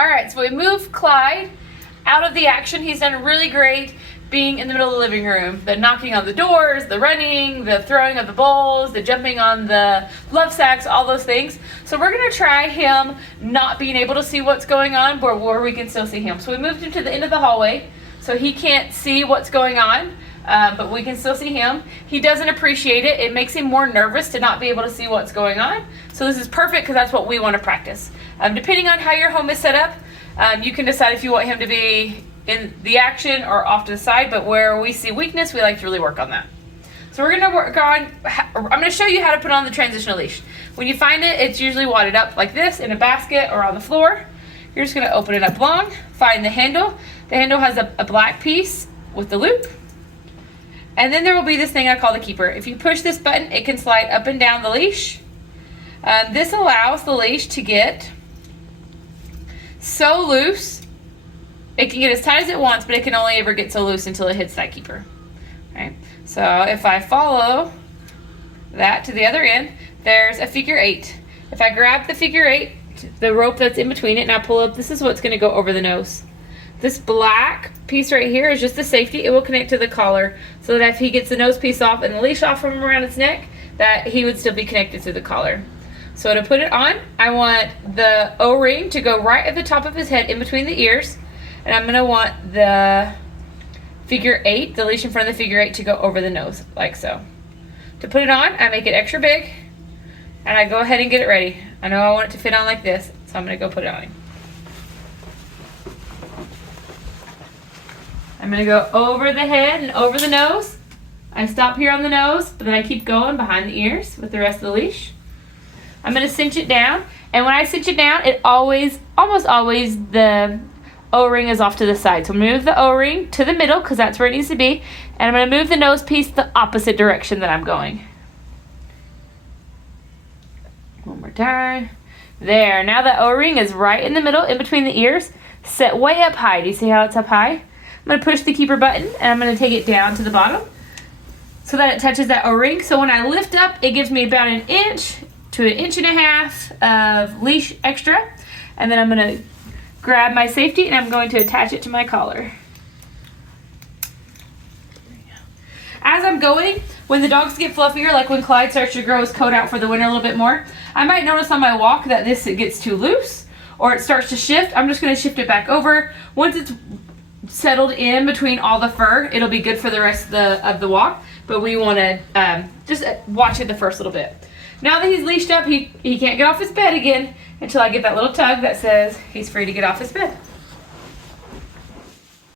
All right, so we moved Clyde out of the action. He's done really great being in the middle of the living room. The knocking on the doors, the running, the throwing of the bowls, the jumping on the love sacks, all those things. So we're gonna try him not being able to see what's going on, but where we can still see him. So we moved him to the end of the hallway so he can't see what's going on, but we can still see him. He doesn't appreciate it. It makes him more nervous to not be able to see what's going on. So this is perfect because that's what we want to practice. Depending on how your home is set up, you can decide if you want him to be in the action or off to the side, but where we see weakness, we like to really work on that. So we're gonna work on, I'm gonna show you how to put on the transitional leash. When you find it, it's usually wadded up like this in a basket or on the floor. You're just gonna open it up long, find the handle. The handle has a black piece with the loop. And then there will be this thing I call the keeper. If you push this button, it can slide up and down the leash. This allows the leash to get so loose. It can get as tight as it wants, but it can only ever get so loose until it hits that keeper. Right? So if I follow that to the other end, there's a figure 8. If I grab the figure 8, the rope that's in between it, and I pull up, this is what's going to go over the nose. This black piece right here is just the safety. It will connect to the collar so that if he gets the nose piece off and the leash off from around its neck, that he would still be connected to the collar. So to put it on, I want the O-ring to go right at the top of his head in between the ears. And I'm going to want the figure 8, the leash in front of the figure 8, to go over the nose, like so. To put it on, I make it extra big, and I go ahead and get it ready. I know I want it to fit on like this, so I'm going to go put it on him. I'm going to go over the head and over the nose. I stop here on the nose, but then I keep going behind the ears with the rest of the leash. I'm going to cinch it down, and when I cinch it down, it almost always, the O-ring is off to the side. So move the O-ring to the middle because that's where it needs to be. And I'm going to move the nose piece the opposite direction that I'm going. One more time. There. Now the O-ring is right in the middle, in between the ears. Set way up high. Do you see how it's up high? I'm going to push the keeper button and I'm going to take it down to the bottom so that it touches that O-ring. So when I lift up, it gives me about 1 inch to 1.5 inches of leash extra. And then I'm going to grab my safety and I'm going to attach it to my collar. As I'm going, when the dogs get fluffier, like when Clyde starts to grow his coat out for the winter a little bit more, I might notice on my walk that it gets too loose or it starts to shift. I'm just going to shift it back over. Once it's settled in between all the fur, it'll be good for the rest of the walk, but we want to just watch it the first little bit. Now that he's leashed up, he can't get off his bed again until I get that little tug that says he's free to get off his bed.